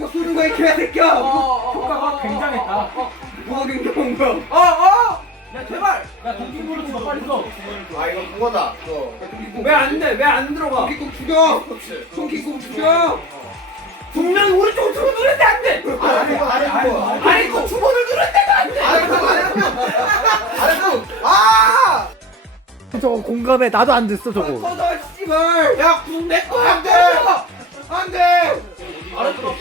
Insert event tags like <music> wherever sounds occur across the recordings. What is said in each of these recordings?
뭐 쏘는 아아아아아아아 거야 개 효과가 굉장했다 뭐가 굉장한 어어 야 제발 야 동기부로 죽어 빨아 이거 그거다 그거. 왜안돼왜 안 들어가 동공 죽여 동기공 죽여 분명히 우쪽 주문 누른데 안돼 아거 아래 거 아래 거주문 안돼 아저 공감해 나도 안 됐어 저거 터져 씨발 야내거안돼안돼 아 들어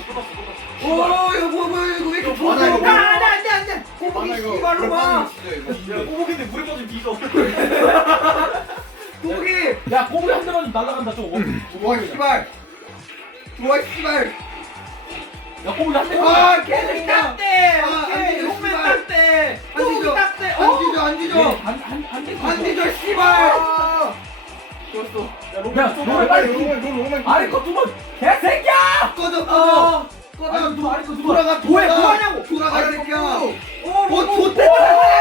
오, 오 이거 뭐 뭐야 이거 왜 이렇게 이거 안돼 안돼 안돼 꼬박이 이거 이거 꼬박이 이데 물에 빠진 비서 꼬박이 야 꼬박이 <laughs> <laughs> 한 대만 날아간다 좀와 씨발 와 씨발 야 꼬박이 한 대만 와 개들 땄대 오케이 롱안 뒤져 안 뒤져 안 뒤져 씨발 좋았야 롱맨 빨리 롱맨 롱맨 아니 그두번 개새끼야 꺼져 꺼 아니, 거, 아니, 거, 거, 있어, 있어, 있어. 돌아가 돌아가 돌아가 돌아가 돌아가 돌아